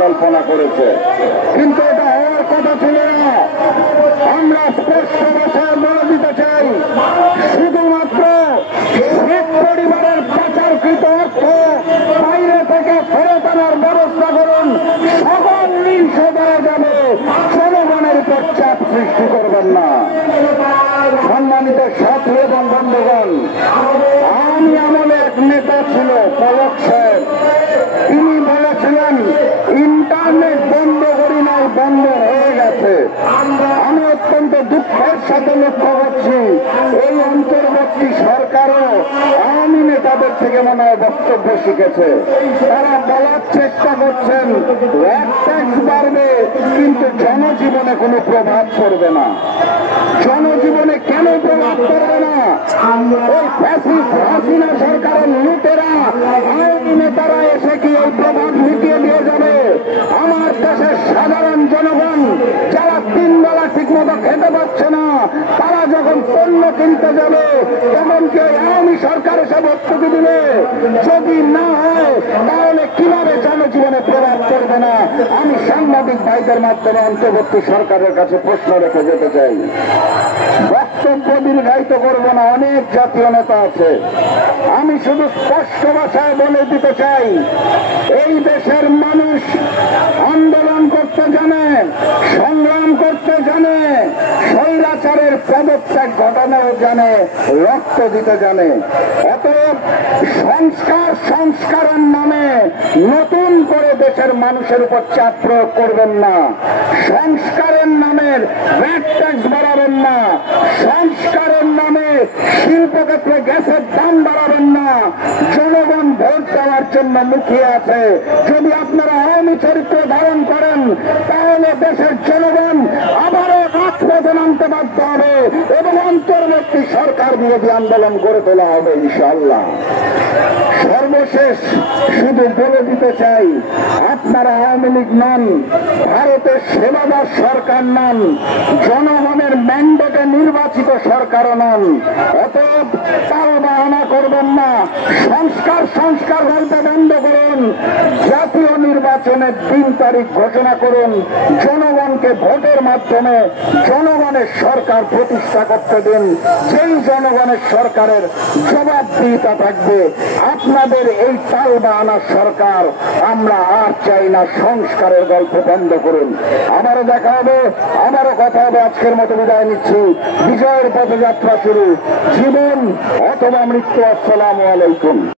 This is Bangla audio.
পরিকল্পনা করেছে, কিন্তু এটা হওয়ার কথা ছিল না। আমরা স্পষ্ট ভাষায় বলে দিতে চাই, শুধুমাত্র শেখ পরিবারের পাচারকৃত অর্থ বাইরে থেকে ফেরত আনার ব্যবস্থা করুন, সকল ঋণ শোধ করা যাবে, জনগণের উপর চাপ সৃষ্টি করবেন না। সম্মানিত ছাত্র এবং বন্ধুগণ, আমি আমলে এক নেতা ছিল পলক সাহেব, তিনি বলেছিলেন ইন্টারনেট বন্ধ করি নাই, বন্ধ হয়ে গেছে। আমি অত্যন্ত দুঃখের সাথে লক্ষ্য করছি এই অন্তর্বর্তী সরকারও আওয়ামী নেতাদের থেকে মনে হয় বক্তব্য শিখেছে। তারা বলার চেষ্টা করছেন ট্যাক্স বাড়বে, কিন্তু জনজীবনে কোনো প্রভাব পড়বে না। জনজীবনে কেন প্রভাব পড়বে না? ওই ফ্যাসিস্ট হাসিনা সরকারের লুটেরা আওয়ামী নেতারা এসে কি এই প্রভাব মিটিয়ে দিয়ে যাবে? আমার দেশের সাধারণ জনগণ যারা 3 বেলা ঠিক মতো খেতে পাচ্ছে না, তারা যখন পণ্য কিনতে যাবে তখন কি আওয়ামী সরকার এসে ভর্তুকি দিবে? যদি না হয় তাহলে কিভাবে জনজীবনে প্রভাব পড়বে না? আমি সাংবাদিক ভাইদের মাধ্যমে অন্তর্বর্তী সরকারের কাছে প্রশ্ন রেখে যেতে চাই। বক্তব্য দীর্ঘায়িত করব না, অনেক জাতীয় নেতা আছে। আমি শুধু স্পষ্ট ভাষায় বলে দিতে চাই, এই দেশের মানুষ আন্দোলন করতে জানে, সংগ্রাম করতে জানে, স্বৈরাচারের পদত্যাগ ঘটানো জানে, রক্ত দিতে জানে। অতএব সংস্কারের নামে নতুন করে দেশের মানুষের উপর চাপ প্রয়োগ করবেন না। সংস্কারের নামে ভ্যাট ট্যাক্স বাড়াবেন না। সংস্কারের নামে শিল্পক্ষেত্রে গ্যাসের দাম বাড়াবেন না। জনগণ ভোট দেওয়ার জন্য মুখিয়ে আছে। যদি আপনারা আওয়ামী চরিত্র ধারণ করেন তাহলে দেশের জনগণ আবারও রাজপথে নামতে বাধ্য হবে এবং অন্তর্বর্তী সরকার বিরোধী আন্দোলন গড়ে তোলা হবে ইনশাআল্লাহ। সর্বশেষ শুধু বলে দিতে চাই, আপনারা আওয়ামী লীগ নন, ভারতের সেবাদার সরকার নন, জনগণের ম্যান্ডেটে নির্বাচিত সরকারও নন। অতএব তাও বাহানা করবেন না। সংস্কার বলতে বন্ধ করুন। জাতীয় নির্বাচনের 3 তারিখ ঘোষণা করুন। জনগণকে ভোটের মাধ্যমে জনগণের সরকার প্রতিষ্ঠা করতে দিন। যেই জনগণের সরকারের জবাবদিহিতা থাকবে। আপনাদের এই তাল বাহানা সরকার আমরা আর চাই না। সংস্কারের গল্প বন্ধ করুন। আবারও দেখা হবে, আবারও কথা হবে। আজকের মতো বিদায় নিচ্ছি। বিজয়ের পথযাত্রা শুরু, জীবন অথবা মৃত্যু। আসসালামু আলাইকুম।